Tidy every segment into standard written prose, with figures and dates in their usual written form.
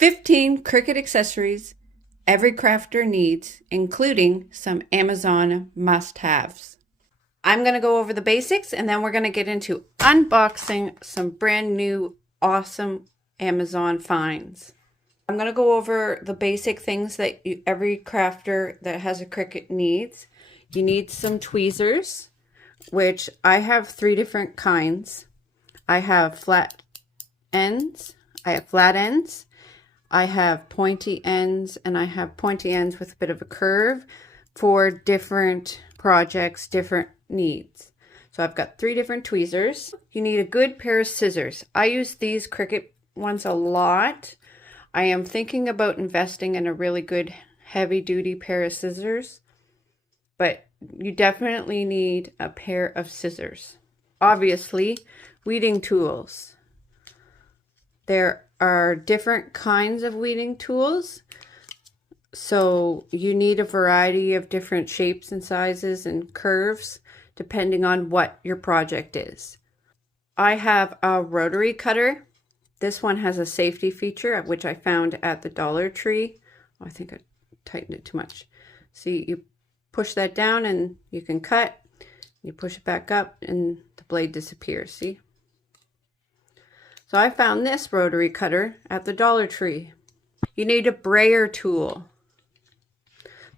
15 Cricut accessories every crafter needs, including some Amazon must-haves. I'm going to go over the basics and then we're going to get into unboxing some brand new awesome Amazon finds. I'm going to go over the basic things that every crafter that has a Cricut needs. You need some tweezers, which I have 3 different kinds. I have flat ends, I have flat ends, I have pointy ends, and I have pointy ends with a bit of a curve for different projects, different needs. So I've got 3 different tweezers. You need a good pair of scissors. I use these Cricut ones a lot. I am thinking about investing in a really good heavy-duty pair of scissors, but you definitely need a pair of scissors. Obviously, weeding tools. There are different kinds of weeding tools, so you need a variety of different shapes and sizes and curves depending on what your project is. I have a rotary cutter. This one has a safety feature, which I found at the Dollar Tree. Oh, I think I tightened it too much. See, you push that down and you can cut. You push it back up and the blade disappears, see? So I found this rotary cutter at the Dollar Tree. You need a brayer tool.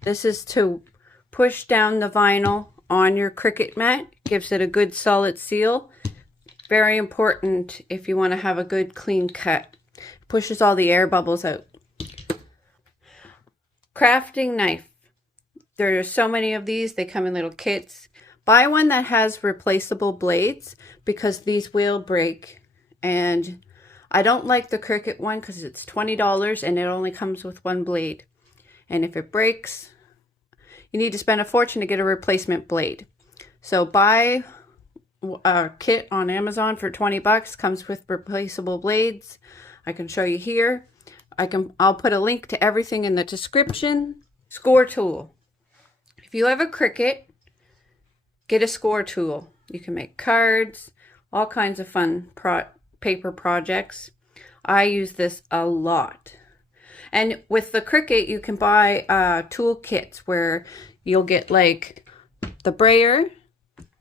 This is to push down the vinyl on your Cricut mat. Gives it a good solid seal. Very important if you want to have a good clean cut. Pushes all the air bubbles out. Crafting knife. There are so many of these. They come in little kits. Buy one that has replaceable blades because these will break. And I don't like the Cricut one because it's $20 and it only comes with 1 blade. And if it breaks, you need to spend a fortune to get a replacement blade. So buy a kit on Amazon for 20 bucks, comes with replaceable blades. I can show you here. I'll put a link to everything in the description. Score tool. If you have a Cricut, get a score tool. You can make cards, all kinds of fun paper projects. I use this a lot. And with the Cricut, you can buy tool kits where you'll get like the brayer,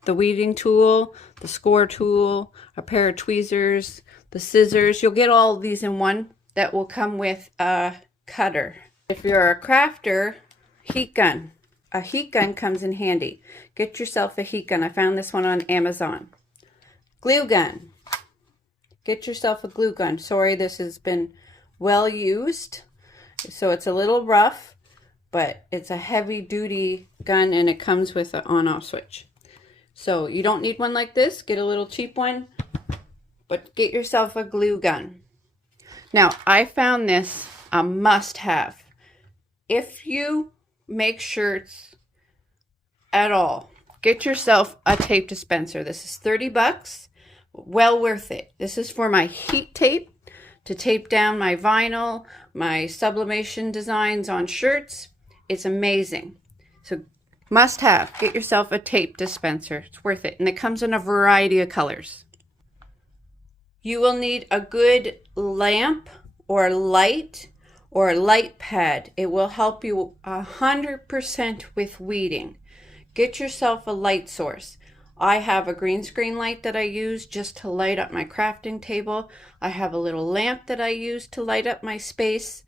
the weeding tool, the score tool, a pair of tweezers, the scissors. You'll get all of these in one that will come with a cutter. If you're a crafter, heat gun. A heat gun comes in handy. Get yourself a heat gun. I found this one on Amazon. Glue gun. Get yourself a glue gun. Sorry, this has been well used. So it's a little rough, but it's a heavy duty gun and it comes with an on-off switch. So you don't need one like this. Get a little cheap one, but get yourself a glue gun. Now, I found this a must-have. If you make shirts at all, get yourself a tape dispenser. This is 30 bucks. Well worth it. This is for my heat tape to tape down my vinyl, my sublimation designs on shirts. It's amazing. So must have. Get yourself a tape dispenser. It's worth it. And it comes in a variety of colors. You will need a good lamp or light or a light pad. It will help you 100% with weeding. Get yourself a light source. I have a green screen light that I use just to light up my crafting table. I have a little lamp that I use to light up my space.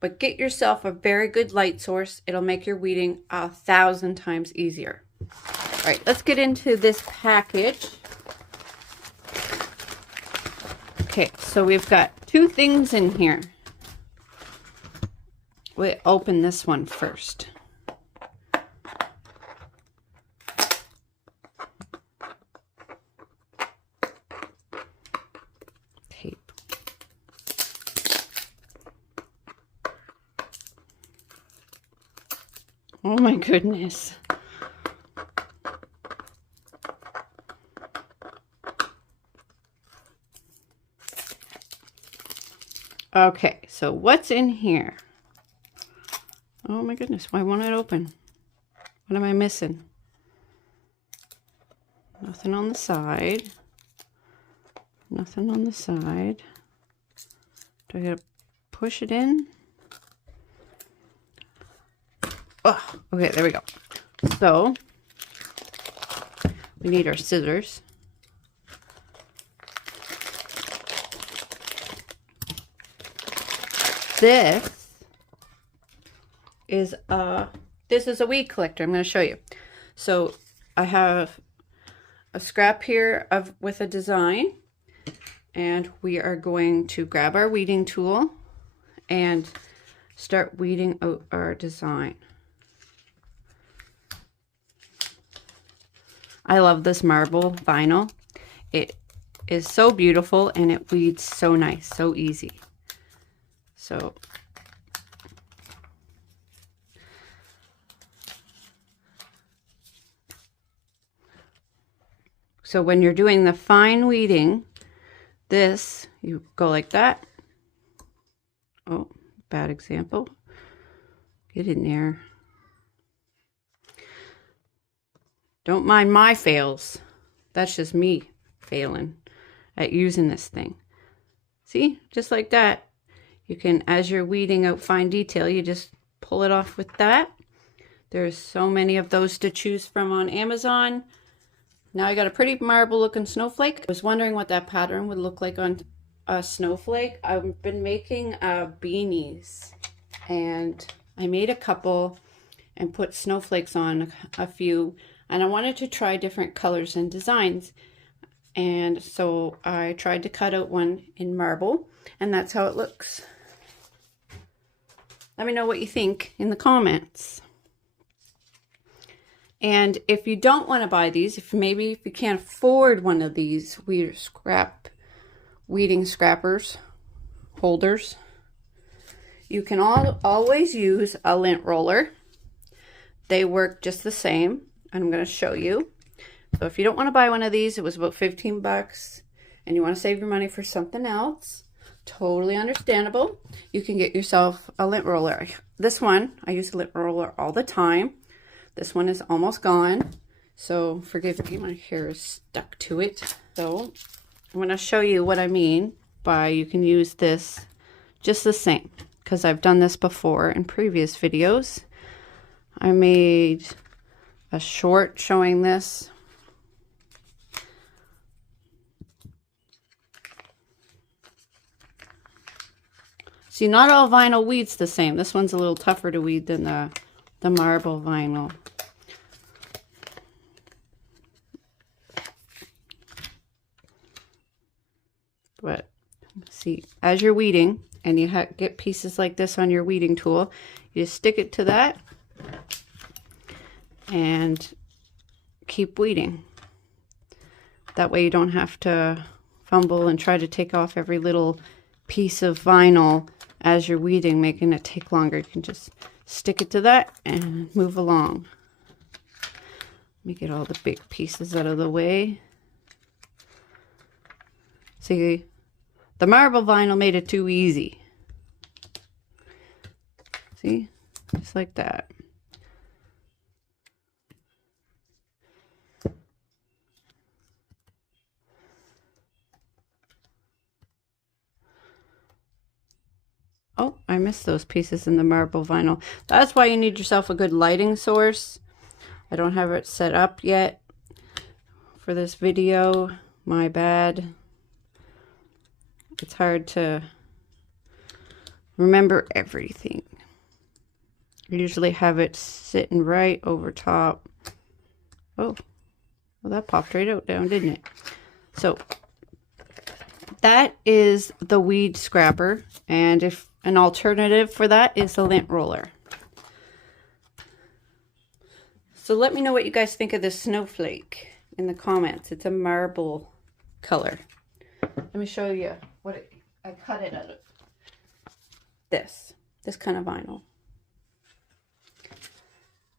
But get yourself a very good light source. It'll make your weeding 1,000 times easier. All right, let's get into this package. Okay, so we've got 2 things in here. We'll open this one first. Tape. Oh my goodness. Okay, so what's in here? Oh my goodness, why won't it open? What am I missing? Nothing on the side. Nothing on the side. Do I get a push it in. Oh, okay, there we go. So we need our scissors. This is a weed collector. I'm going to show you. So I have a scrap here with a design, and we are going to grab our weeding tool and start weeding out our design. I love this marble vinyl. It is so beautiful and it weeds so nice, so easy. So when you're doing the fine weeding, you go like that. Oh, bad example. Get in there. Don't mind my fails. That's just me failing at using this thing. See, just like that. You can, as you're weeding out fine detail, you just pull it off with that. There's so many of those to choose from on Amazon. Now I got a pretty marble looking snowflake. I was wondering what that pattern would look like on a snowflake. I've been making beanies, and I made a couple and put snowflakes on a few, and I wanted to try different colors and designs. And so I tried to cut out one in marble, and that's how it looks. Let me know what you think in the comments. And if you don't want to buy these, if you can't afford one of these weeding scrappers, holders, you can always use a lint roller. They work just the same. I'm going to show you. So if you don't want to buy one of these, it was about 15 bucks, and you want to save your money for something else, totally understandable. You can get yourself a lint roller. This one, I use a lint roller all the time. This one is almost gone, so forgive me, my hair is stuck to it. So I'm going to show you what I mean by you can use this just the same, because I've done this before in previous videos. I made a short showing this. See, not all vinyl weeds the same. This one's a little tougher to weed than the marble vinyl. But see, as you're weeding and you get pieces like this on your weeding tool, you just stick it to that and keep weeding. That way you don't have to fumble and try to take off every little piece of vinyl as you're weeding, making it take longer. You can just stick it to that and move along. Let me get all the big pieces out of the way. See, the marble vinyl made it too easy. See, just like that. Oh, I missed those pieces in the marble vinyl. That's why you need yourself a good lighting source. I don't have it set up yet for this video. My bad. It's hard to remember everything. I usually have it sitting right over top. Oh, well, that popped right out down, didn't it? So that is the weed scrapper, and if an alternative for that is the lint roller. So let me know what you guys think of this snowflake in the comments. It's a marble color. Let me show you what I cut it out of. This kind of vinyl.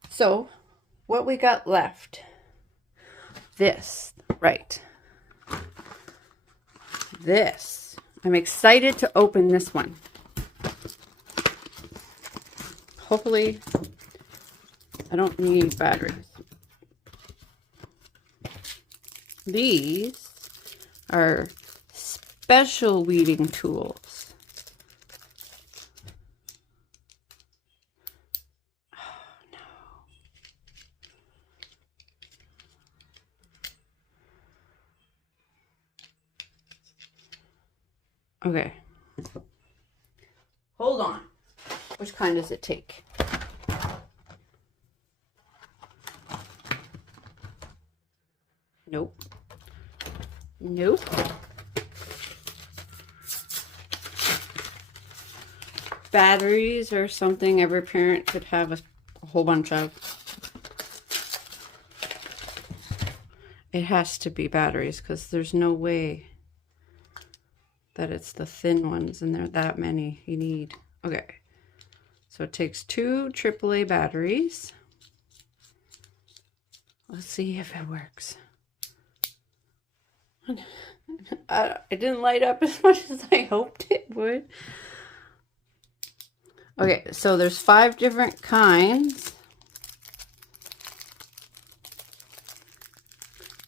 So what we got left, this, right. This, I'm excited to open this one. Hopefully I don't need batteries. These are special weeding tools. Okay. Hold on. Which kind does it take? Nope. Nope. Batteries or something every parent could have a whole bunch of. It has to be batteries because there's no way that it's the thin ones and there are that many you need. Okay. So it takes 2 AAA batteries. Let's see if it works. It didn't light up as much as I hoped it would. Okay, so there's 5 different kinds.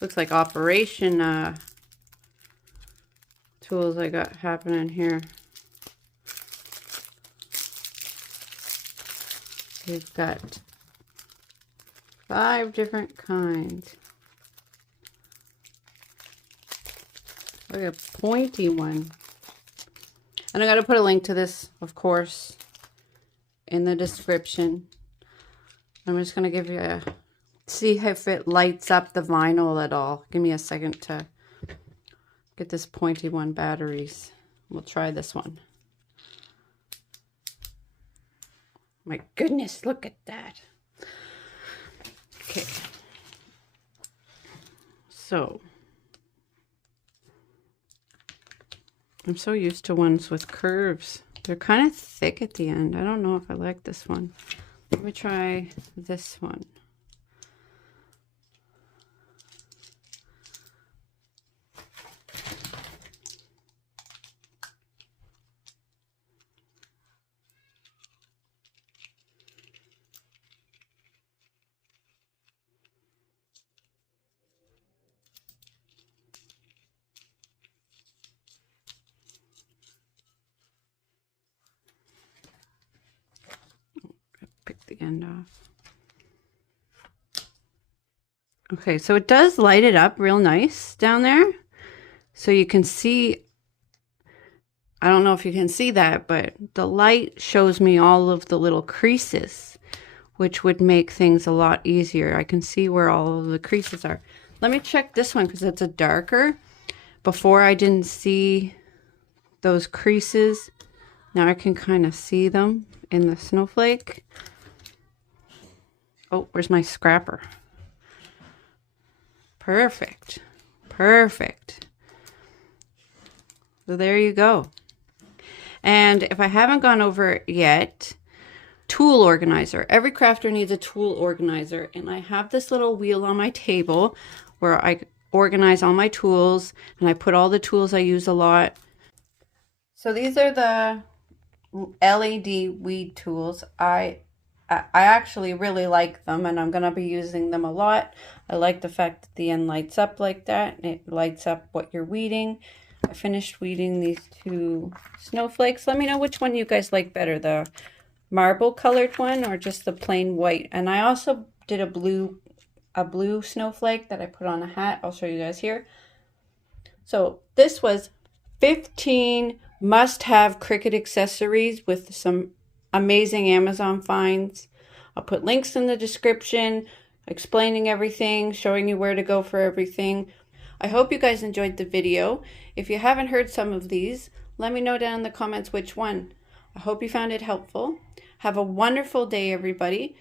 Looks like operation tools I got happening here. We've got 5 different kinds. Look at a pointy one. And I got to put a link to this, of course, in the description. I'm just going to give you a, see if it lights up the vinyl at all. Give me a second to get this pointy one batteries. We'll try this one. My goodness, look at that. Okay. So, I'm so used to ones with curves. They're kind of thick at the end. I don't know if I like this one. Let me try this one. Pick the end off. Okay, so it does light it up real nice down there. So you can see, I don't know if you can see that, but the light shows me all of the little creases, which would make things a lot easier. I can see where all of the creases are. Let me check this one because it's a darker. Before I didn't see those creases. Now I can kind of see them in the snowflake. Oh, where's my scrapper? Perfect. Perfect. So there you go. And if I haven't gone over it yet, tool organizer. Every crafter needs a tool organizer. And I have this little wheel on my table where I organize all my tools and I put all the tools I use a lot. So these are the LED weed tools. I actually really like them and I'm going to be using them a lot. I like the fact that the end lights up like that. It lights up what you're weeding. I finished weeding these 2 snowflakes. Let me know which one you guys like better, the marble colored one or just the plain white. And I also did a blue snowflake that I put on a hat. I'll show you guys here. So this was 15 must-have Cricut accessories with some amazing Amazon finds. I'll put links in the description explaining everything, showing you where to go for everything. I hope you guys enjoyed the video. If you haven't heard some of these, let me know down in the comments which one. I hope you found it helpful. Have a wonderful day, everybody.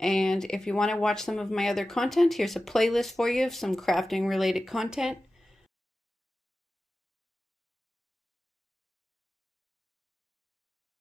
And if you want to watch some of my other content, here's a playlist for you of some crafting related content.